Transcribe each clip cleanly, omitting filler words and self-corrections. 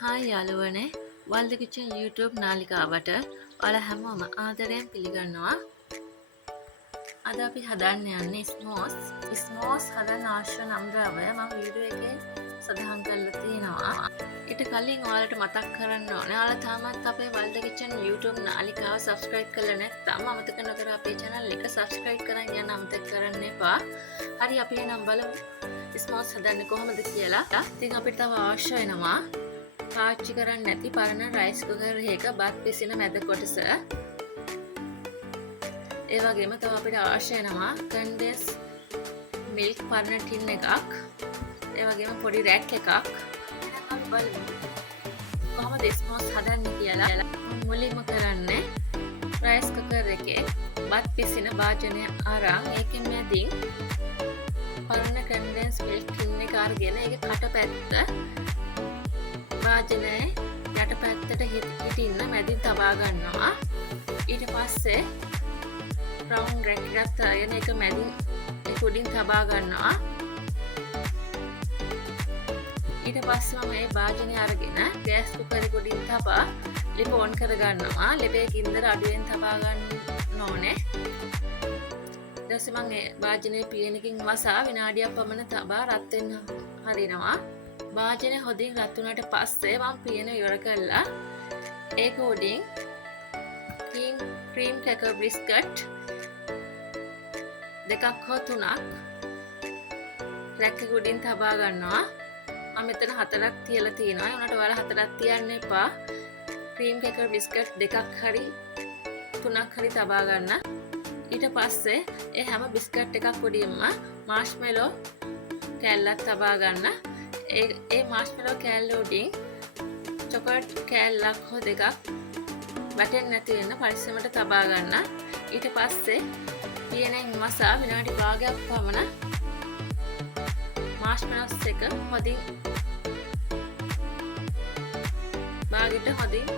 Hi යාළුවනේ වල්ද kitchen YouTube නාලිකාවට ඔයාලා හැමෝම ආදරයෙන් පිළිගන්නවා. අද අපි හදන්න යන්නේ ස්මෝස් හදන්න අවශ්‍ය නම් ද්‍රව්‍ය මම වීඩියෝ එකේ සඳහන් කරලා තියෙනවා. ඊට කලින් ඔයාලට මතක් කරන්න ඕනේ ඔයාලා තාමත් අපේ වල්ද කිචන් YouTube නාලිකාව subscribe කරලා නැත්නම් අමතක නොකර අපේ channel එක subscribe කරන් යන්න අමතක කරන්න එපා. හරි අපි එනම් බලමු ස්මෝස් හදන්න කොහොමද කියලා. ඉතින් අපිට තව අවශ්‍ය වෙනවා පාච්චි කරන්න නැති පරණ රයිස් කුකර් එකක බත් පිසින මැද කොටස. ඒ වගේම තව අපිට අවශ්‍ය වෙනවා කන්ඩෙන්ස් මිල්ක් පරණ ටින් එකක්. ඒ වගේම පොඩි රැක් එකක්. එහෙනම් අපි බලමු කොහොමද ස්මෝස් හදන්නේ කියලා. මුලින්ම කරන්නේ රයිස් කුකර් එකේ බත් පිසින භාජනය අරන් ඒකෙන් මැදින් පරණ කන්ඩෙන්ස් මිල්ක් ටින් එක අරගෙන ඒකේ කටපැත්ත වාජනයේ යට පැත්තට හිටින්න මැදින් තබා ගන්නවා. ඊට පස්සේ බ්‍රවුන් රැක් එකත් අරගෙන ඒක මැදින් ඒක උඩින් තබා ගන්නවා. ඊට පස්සේ මම මේ වාජනය අරගෙන ගෑස් කුකර් එක උඩින් තබා ලිප ඔන් කර ගන්නවා. ලිපේ ගින්දර අඩුවෙන් තබා ගන්න ඕනේ. ඊට පස්සේ මම මේ වාජනයේ පියනකින් වසා විනාඩියක් පමණ තබා රත් වෙන්න හරිනවා. වාජනය හොඳින් රත් වුණාට පස්සේ මම පියන ඉවර කළා. ඒක උඩින් ක්‍රීම් ක්‍රැකර් බිස්කට් දෙකක් හෝ තුනක් රැක් එක උඩින් තබා ගන්නවා. මම මෙතන 4ක් තියලා තියෙනවා. ඒ උනට ඔයාලා 4ක් තියන්න එපා. ක්‍රීම් ක්‍රැකර් බිස්කට් දෙකක් හරි තුනක් හරි තබා ගන්න. ඊට පස්සේ ඒ හැම බිස්කට් එකක් උඩින්ම මාෂ්මෙලෝ කෑල්ලක් තබා ගන්න. ඒ මාෂ්මෙලෝ කෑල්ල උඩින් චොකලට් කෑල්ලක් හෝ දෙකක් වැටෙන්නේ නැති වෙන පරිස්සමට තබා ගන්න. ඊට පස්සේ පියනෙන් මසා විනාඩි භාගයක් පමණ මාෂ්මෙලෝස් එක හොඳින් භාගයට හොඳින්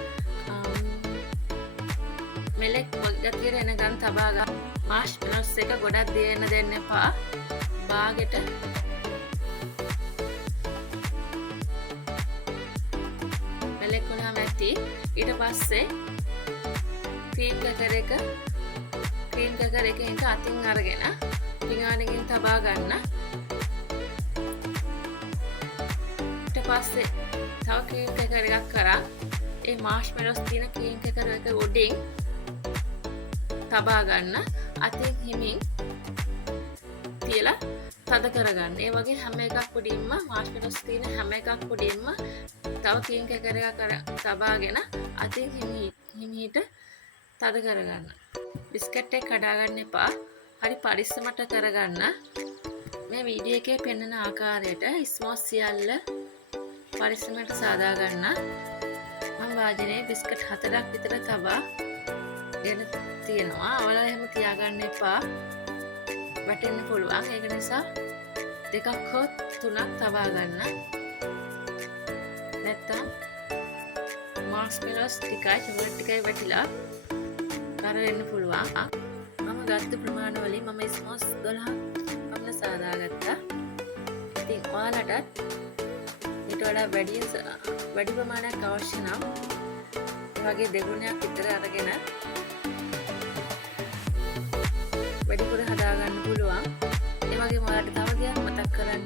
මෙලෙක් ගතියට එනකන් තබා ගන්න. මාෂ්මෙලෝස් එක ගොඩක් දිවෙන්න දෙන්න එපා. භාගයට ඊට පස්සේ ක්‍රීම් ක්‍රැකර් එක අතින් අරගෙන පිඟානකින් තබා ගන්න. ඊට පස්සේ තව ක්‍රීම් ක්‍රැකර් එකක් කරන් ඒ මාෂ්මෙලෝස් තියෙන ක්‍රීම් ක්‍රැකර් එක උඩින් තබා ගන්න. අතින් හිමින් තියලා තද කරගන්න. ඒ වගේ හැම එකක් උඩින්ම මාෂ්මෙලෝස් තියෙන හැම එකක් උඩින්ම තව ක්‍රීම් ක්‍රැකර් එකක් තබාගෙන අතින් හිමීට තද කරගන්න. බිස්කට් එක කඩා ගන්න එපා. හරි පරිස්සමට කරගන්න. මේ වීඩියෝ එකේ පෙන්වන ආකාරයට ස්මෝස් සියල්ල පරිස්සමට සාදා ගන්න. මම වාජනයේ බිස්කට් 4ක් විතර තබා ගෙන තියෙනවා. ඔයාලා එහෙම තියාගන්න එපා. වැටෙන්න පුළුවන්. ඒක නිසා දෙකක් හෝ තුනක් තබා ගන්න. නැත්තම් මාෂ්මෙලෝස් ටිකයි චොකලට් ටිකයි වැටිලා කර වෙන්න පුළුවන්. මම ගත්ත ප්‍රමාණ වලින් මම ස්මෝස් 12ක් පමණ සාදා ගත්තා. ඉතින් ඔයාලටත් ඊට වඩා වැඩි ප්‍රමාණයක් අවශ්‍ය නම් වගේ දෙගුණයක් විතර අරගෙන වැඩිපුර හදා ගන්න පුළුවන්. ඒ වගේම ඔයාලට තව දෙයක් මතක් කරන්න